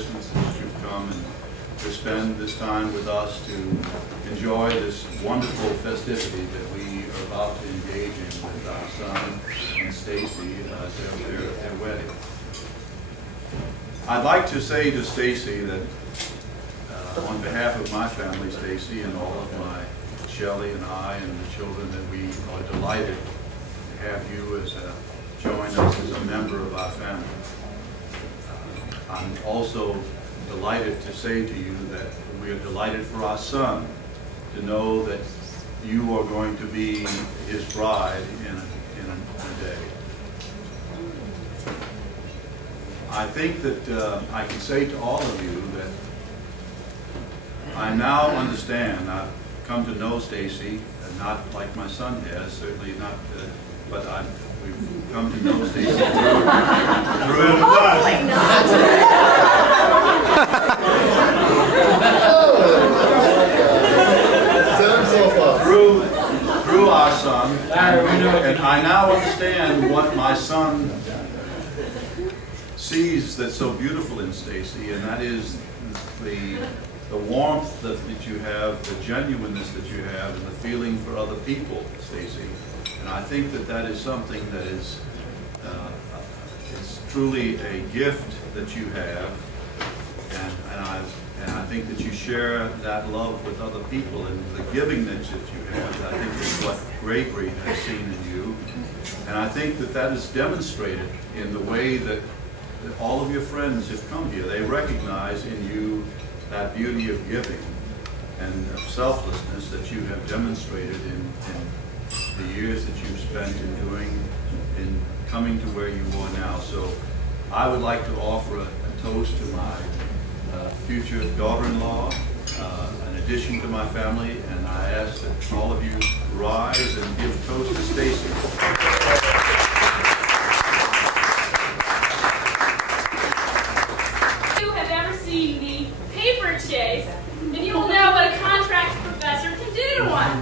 distance that you've come and to spend this time with us to enjoy this wonderful festivity that we are about to engage in with our son and Stacy at their wedding. I'd like to say to Stacy that on behalf of my family, Stacy, and all of my Shelley and I and the children, that we are delighted to have you as join us as a member of our family. I'm also delighted to say to you that we are delighted for our son to know that you are going to be his bride in a day. I think that I can say to all of you that I now understand. I've come to know Stacy, not like my son has, certainly not, but we've come to know Stacy Hopefully not. through our son, and I now understand what my son sees that's so beautiful in Stacy, and that is the warmth that you have, the genuineness that you have, and the feeling for other people, Stacy. And I think that that is something that is it's truly a gift that you have, and I think that you share that love with other people, and the giving that you have, I think, is what Gregory has seen in you. And I think that that is demonstrated in the way that all of your friends have come here. They recognize in you that beauty of giving and of selflessness that you have demonstrated in the years that you've spent in coming to where you are now. So I would like to offer a toast to my future daughter-in-law, in addition to my family, and I ask that all of you rise and give toast to Stacy. And you will know what a contracts professor can do to one.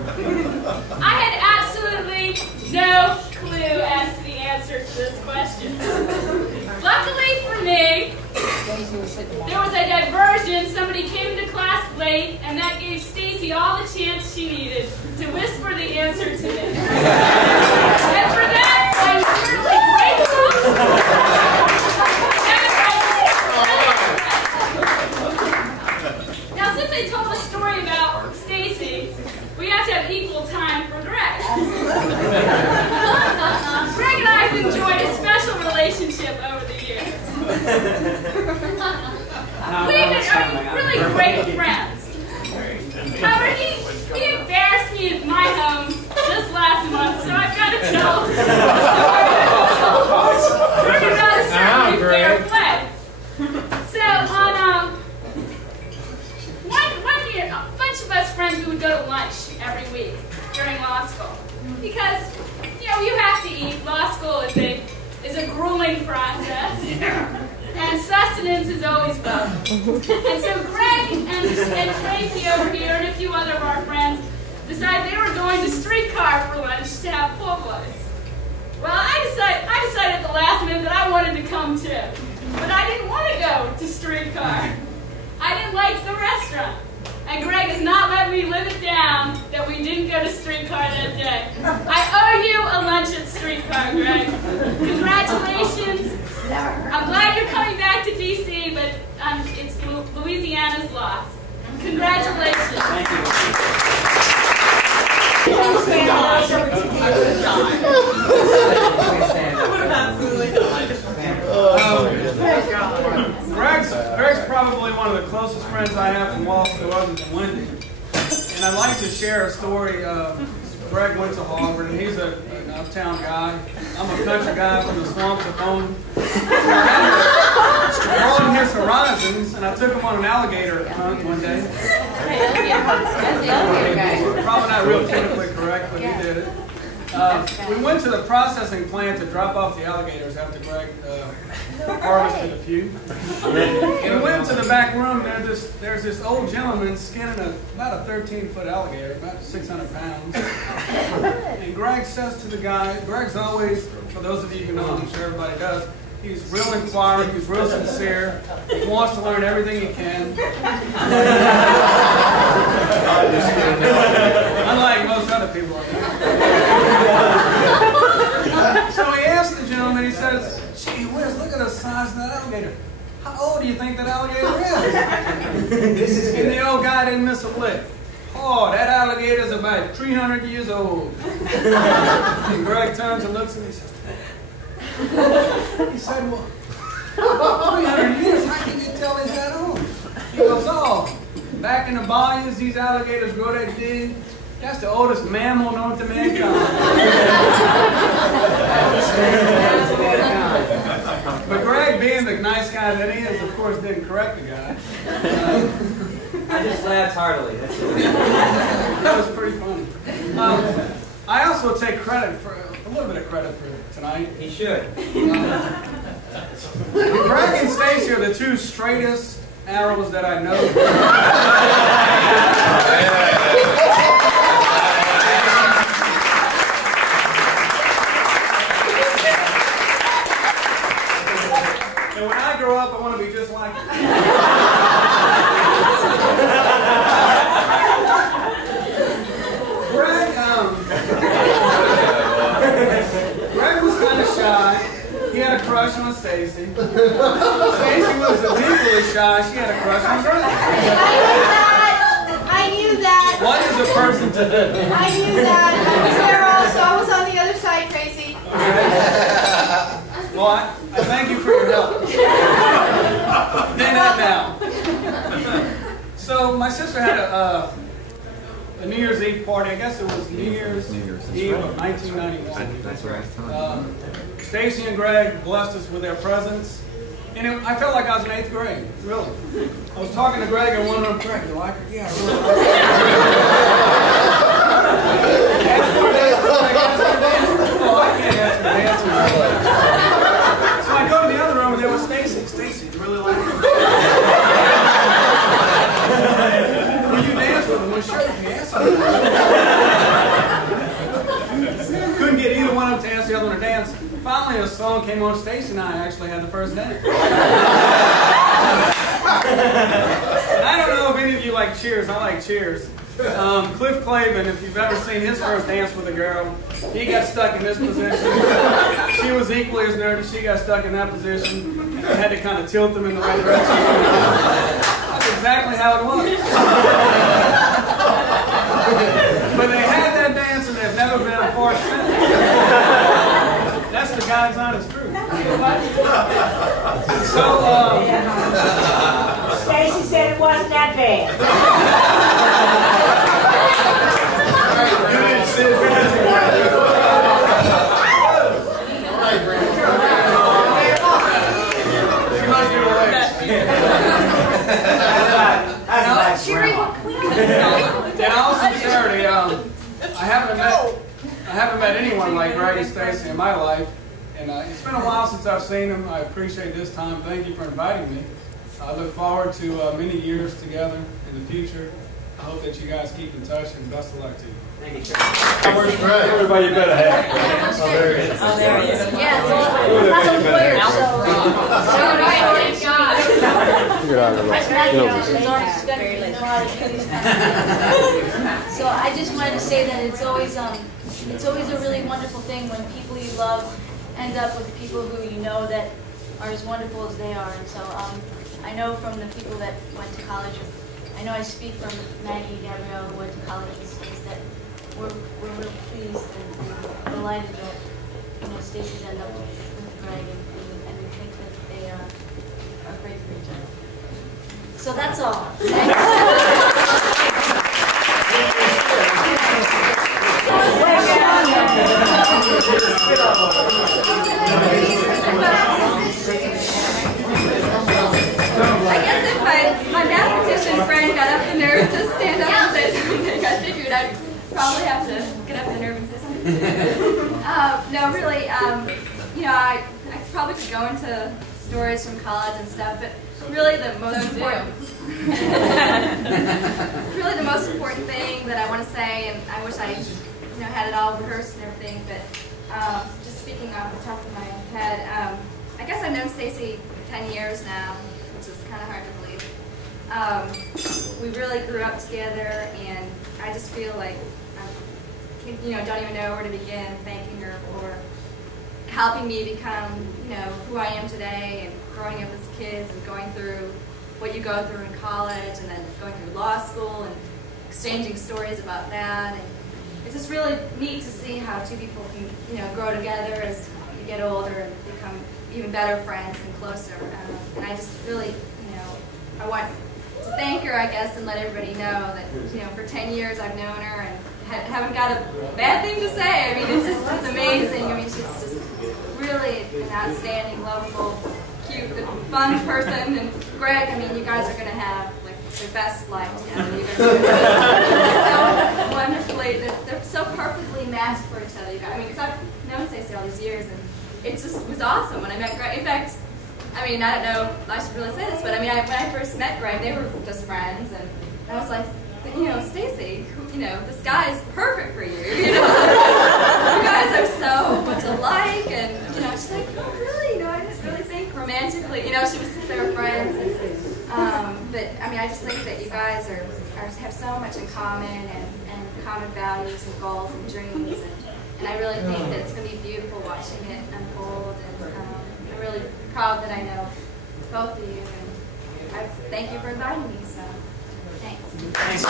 I had absolutely no clue as to the answer to this question. Luckily for me, there was a diversion. Somebody came to class late, and that gave Stacy all the chance she needed to whisper the answer to me. And for that, I'm certainly grateful. Now, since I told a story about Stacy, we have to have equal time for Greg. Greg and I have enjoyed a special relationship over the years. We've been really great friends. However, he embarrassed me at my home just last month, so I've got to tell the story. Greg and I certainly fair play. So, one year, a bunch of us friends, we would go to lunch every week during law school. Because, you have to eat. Law school is a grueling process. And sustenance is always welcome. And so Greg and Tracy over here and a few other of our friends decided they were going to Streetcar for lunch to have full blows. Well, I decided at the last minute that I wanted to come too. But I didn't want to go to Streetcar. I didn't like the restaurant. And Greg has not let me live it down that we didn't go to Streetcar that day. I owe you a lunch at Streetcar, Greg. Congratulations. I'm glad you're coming back to D.C., but it's Louisiana's loss. Congratulations. Thank you. Greg's probably one of the closest friends I have from law school other than Wendy. And I'd like to share a story. Greg went to Harvard, and he's an uptown guy. I'm a country guy from the swamps of home. Broaden his horizons, and I took him on an alligator hunt one day. Probably not real politically correct, but he did it. We went to the processing plant to drop off the alligators after Greg harvested a few. And we went to the back room, and there's this old gentleman skinning about a 13-foot alligator, about 600 pounds. And Greg says to the guy, Greg's always, for those of you who know, I'm sure everybody does, He's real inquiring, he's real sincere, he wants to learn everything he can. Unlike most other people. So he asked the gentleman, he says, "Gee whiz, look at the size of that alligator. How old do you think that alligator is?" And the old guy didn't miss a lick. "Oh, that alligator's about 300 years old." And Greg turns and looks at me and said, "Well, 300 years, how can you tell he's that old?" He goes, "Oh, back in the bayous, these alligators grow that big. That's the oldest mammal known to mankind." But Greg, being the nice guy that he is, of course, didn't correct the guy. I just laughed heartily. That's it. That was pretty funny. I also take credit for a little bit of credit for tonight. He should. Greg and Stacy are the two straightest arrows that I know. And when I grow up, I want to be just like them. Greg was kind of shy. He had a crush on Stacy. Stacy was equally shy. She had a crush on Greg. I knew that. What is a person to do? I knew that. I was there also. I was on the other side, Tracy. Well, I thank you for your help. Then and now. So my sister had a New Year's Eve party. I guess it was New Year's Eve of 1991. That's right. Stacy and Greg blessed us with their presence. And I felt like I was in 8th grade, really. I was talking to Greg and one of them, "Greg, you like her?" "Yeah, I really like her." Oh, I can't ask her to dance with me. So I go to the other room and there was Stacy. "Stacy, you really like her?" "Will you dance with him?" "Well, sure, yes, I will." Couldn't get either one of them to ask the other one to dance. Finally, a song came on. Stacy and I actually had the first dance. I don't know if any of you like Cheers. I like Cheers. Cliff Clavin, if you've ever seen his first dance with a girl, he got stuck in this position. She was equally as nervous. She got stuck in that position. I had to kind of tilt them in the right direction. That's exactly how it was. But they had that dance and they've never been apart since. That's the God's honest truth. So, Stacy said it wasn't that bad. you didn't sit She must be relaxed. In all sincerity, I haven't met anyone like Greg and Stacy in my life, and it's been a while since I've seen them. I appreciate this time. Thank you for inviting me. I look forward to many years together in the future. I hope that you guys keep in touch, and best of luck to you. Thank you, Where's Greg? Everybody better have. Oh, there he is. Oh, there he is. Yeah, Everybody better have. So I just wanted to say that it's always a really wonderful thing when people you love end up with people who you know that are as wonderful as they are. And so I know from the people that went to college, I know I speak from Maggie and Gabrielle who went to college and states that we're real pleased and delighted that Stacy's ended up with Greg and we think that they are great for each other. So that's all. I guess if my mathematician friend got up the nerve to stand up and say something, I figured I'd probably have to get up the nerve and say something. No, really, I probably could go into stories from college and stuff, but really the most important, really the most important thing that I want to say, and I wish I, had it all rehearsed and everything, but just speaking off the top of my head, I guess I've known Stacy for 10 years now, which is kind of hard to believe. We really grew up together, and I just feel like I don't even know where to begin thanking her for helping me become, who I am today, and growing up as kids and going through what you go through in college, and then going through law school and exchanging stories about that. And it's just really neat to see how two people can, grow together as you get older and become even better friends and closer. And I just really, I want to thank her, I guess, and let everybody know that, for 10 years I've known her and haven't got a bad thing to say. I mean, it's amazing. I mean, she's just really an outstanding, lovable, cute, good, fun person. And Greg, I mean, you guys are going to have like the best life together. You guys are so wonderfully, they're so perfectly matched for each other. You guys. I mean, because I've known Stacey all these years, and it just was awesome when I met Greg. In fact, I mean, I don't know if I should really say this, but I mean, when I first met Greg, they were just friends, and I was like, Stacy, this guy is perfect for you. You guys are so much alike, and she's like, oh really? I just really think romantically. She was they were friends, but I mean, I just think that you guys have so much in common and common values and goals and dreams, and I really think that it's going to be beautiful watching it unfold. And I'm really proud that I know both of you, and I thank you for inviting me. So. Thanks.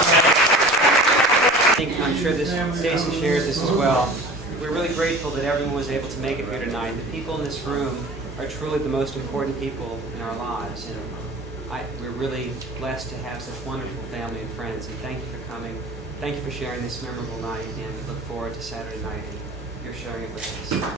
I'm sure Stacy shares this as well. We're really grateful that everyone was able to make it here tonight. The people in this room are truly the most important people in our lives. And we're really blessed to have such wonderful family and friends. And thank you for coming. Thank you for sharing this memorable night. And we look forward to Saturday night and your sharing it with us.